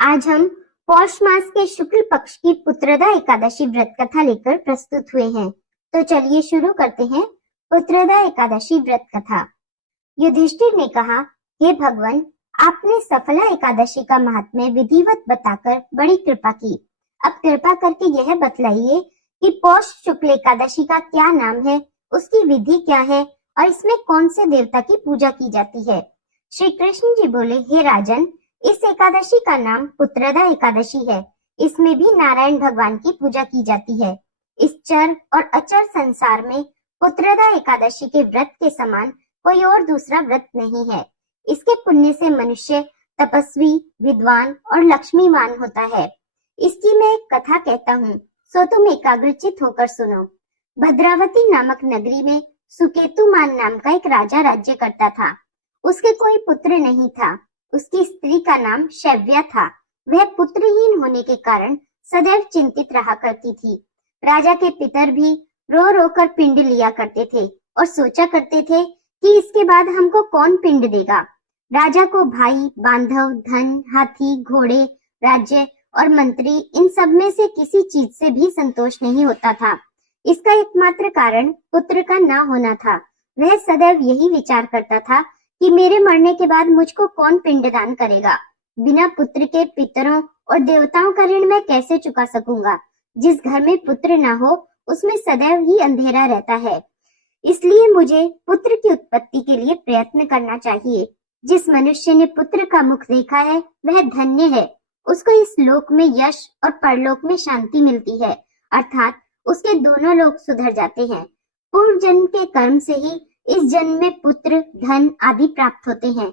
आज हम पौष मास के शुक्ल पक्ष की पुत्रदा एकादशी व्रत कथा लेकर प्रस्तुत हुए हैं। तो चलिए शुरू करते हैं पुत्रदा एकादशी व्रत कथा। युधिष्ठिर ने कहा, हे भगवान, आपने सफला एकादशी का महात्म्य विधिवत बताकर बड़ी कृपा की। अब कृपा करके यह बतलाइए कि पौष शुक्ल एकादशी का क्या नाम है, उसकी विधि क्या है और इसमें कौन से देवता की पूजा की जाती है। श्री कृष्ण जी बोले, हे राजन, इस एकादशी का नाम पुत्रदा एकादशी है। इसमें भी नारायण भगवान की पूजा की जाती है। इस चर और अचर संसार में पुत्रदा एकादशी के व्रत के समान कोई और दूसरा व्रत नहीं है। इसके पुण्य से मनुष्य तपस्वी, विद्वान और लक्ष्मीवान होता है। इसकी मैं एक कथा कहता हूँ, सो तुम एकाग्रचित होकर सुनो। भद्रावती नामक नगरी में सुकेतुमान नाम का एक राजा राज्य करता था। उसके कोई पुत्र नहीं था। उसकी स्त्री का नाम शैव्या था। वह पुत्रहीन होने के कारण सदैव चिंतित रहा करती थी। राजा के पितर भी रो रो कर पिंड लिया करते थे और सोचा करते थे कि इसके बाद हमको कौन पिंड देगा। राजा को भाई, बांधव, धन, हाथी, घोड़े, राज्य और मंत्री, इन सब में से किसी चीज से भी संतोष नहीं होता था। इसका एकमात्र कारण पुत्र का न होना था। वह सदैव यही विचार करता था कि मेरे मरने के बाद मुझको कौन पिंडदान करेगा। बिना पुत्र के पितरों और देवताओं का ऋण मैं कैसे चुका सकूंगा। जिस घर में पुत्र ना हो उसमें सदैव ही अंधेरा रहता है। इसलिए मुझे पुत्र की उत्पत्ति के लिए प्रयत्न करना चाहिए। जिस मनुष्य ने पुत्र का मुख देखा है वह धन्य है। उसको इस लोक में यश और परलोक में शांति मिलती है, अर्थात उसके दोनों लोक सुधर जाते हैं। पूर्व जन्म के कर्म से ही इस जन्म में पुत्र, धन आदि प्राप्त होते हैं।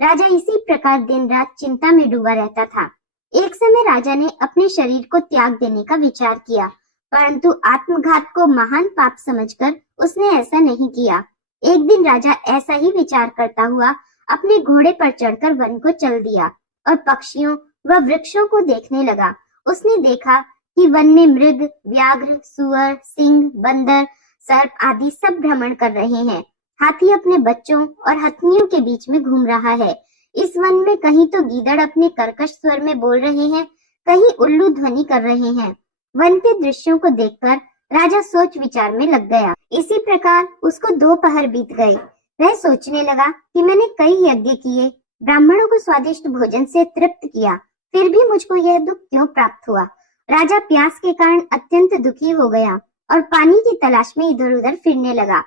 राजा इसी प्रकार दिन रात चिंता में डूबा रहता था। एक समय राजा ने अपने शरीर को त्याग देने का विचार किया, परंतु आत्मघात को महान पाप समझकर उसने ऐसा नहीं किया। एक दिन राजा ऐसा ही विचार करता हुआ अपने घोड़े पर चढ़कर वन को चल दिया और पक्षियों व वृक्षों को देखने लगा। उसने देखा कि वन में मृग, व्याघ्र, सुअर, सिंह, बंदर, सर्प आदि सब भ्रमण कर रहे हैं। हाथी अपने बच्चों और हथनियों के बीच में घूम रहा है। इस वन में कहीं तो गीदड़ अपने कर्कश स्वर में बोल रहे हैं, कहीं उल्लू ध्वनि कर रहे हैं। वन के दृश्यों को देखकर राजा सोच विचार में लग गया। इसी प्रकार उसको 2 पहर बीत गए। वह सोचने लगा कि मैंने कई यज्ञ किए, ब्राह्मणों को स्वादिष्ट भोजन से तृप्त किया, फिर भी मुझको यह दुख क्यों प्राप्त हुआ। राजा प्यास के कारण अत्यंत दुखी हो गया और पानी की तलाश में इधर उधर फिरने लगा।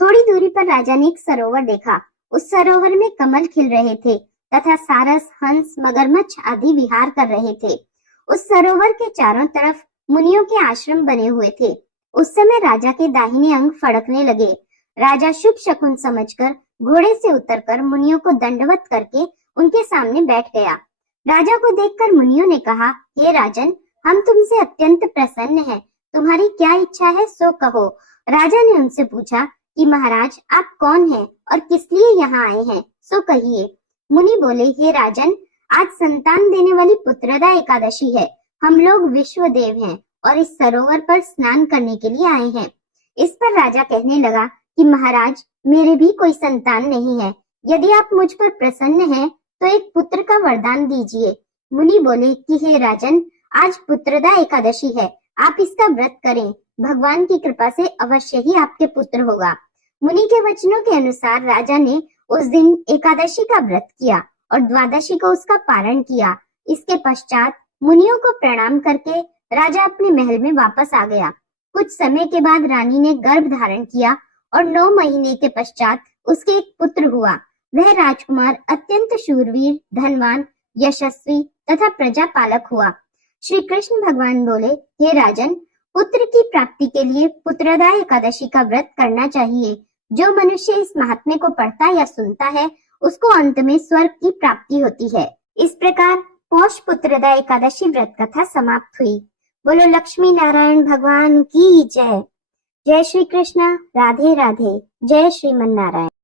थोड़ी दूरी पर राजा ने एक सरोवर देखा। उस सरोवर में कमल खिल रहे थे तथा सारस, हंस, मगरमच्छ आदि विहार कर रहे थे। उस सरोवर के चारों तरफ मुनियों के आश्रम बने हुए थे। उस समय राजा के दाहिने अंग फड़कने लगे। राजा शुभ शकुन समझकर घोड़े से उतरकर मुनियों को दंडवत करके उनके सामने बैठ गया। राजा को देखकर मुनियों ने कहा, हे राजन, हम तुमसे अत्यंत प्रसन्न हैं। तुम्हारी क्या इच्छा है सो कहो। राजा ने उनसे पूछा कि महाराज, आप कौन हैं और किस लिए यहाँ आए हैं, सो कहिए। मुनि बोले, हे राजन, आज संतान देने वाली पुत्रदा एकादशी है। हम लोग विश्व देव हैं और इस सरोवर पर स्नान करने के लिए आए हैं। इस पर राजा कहने लगा कि महाराज, मेरे भी कोई संतान नहीं है। यदि आप मुझ पर प्रसन्न हैं तो एक पुत्र का वरदान दीजिए। मुनि बोले कि हे राजन, आज पुत्रदा एकादशी है, आप इसका व्रत करें। भगवान की कृपा से अवश्य ही आपके पुत्र होगा। मुनि के वचनों के अनुसार राजा ने उस दिन एकादशी का व्रत किया और द्वादशी को उसका पारण किया। इसके पश्चात मुनियों को प्रणाम करके राजा अपने महल में वापस आ गया। कुछ समय के बाद रानी ने गर्भ धारण किया और 9 महीने के पश्चात उसके एक पुत्र हुआ। वह राजकुमार अत्यंत शूरवीर, धनवान, यशस्वी तथा प्रजापालक हुआ। श्री कृष्ण भगवान बोले, हे राजन, पुत्र की प्राप्ति के लिए पुत्रदा एकादशी का व्रत करना चाहिए। जो मनुष्य इस महात्म्य को पढ़ता या सुनता है उसको अंत में स्वर्ग की प्राप्ति होती है। इस प्रकार पौष पुत्रदा एकादशी व्रत कथा समाप्त हुई। बोलो लक्ष्मी नारायण भगवान की जय। जय श्री कृष्ण। राधे राधे। जय श्रीमन नारायण।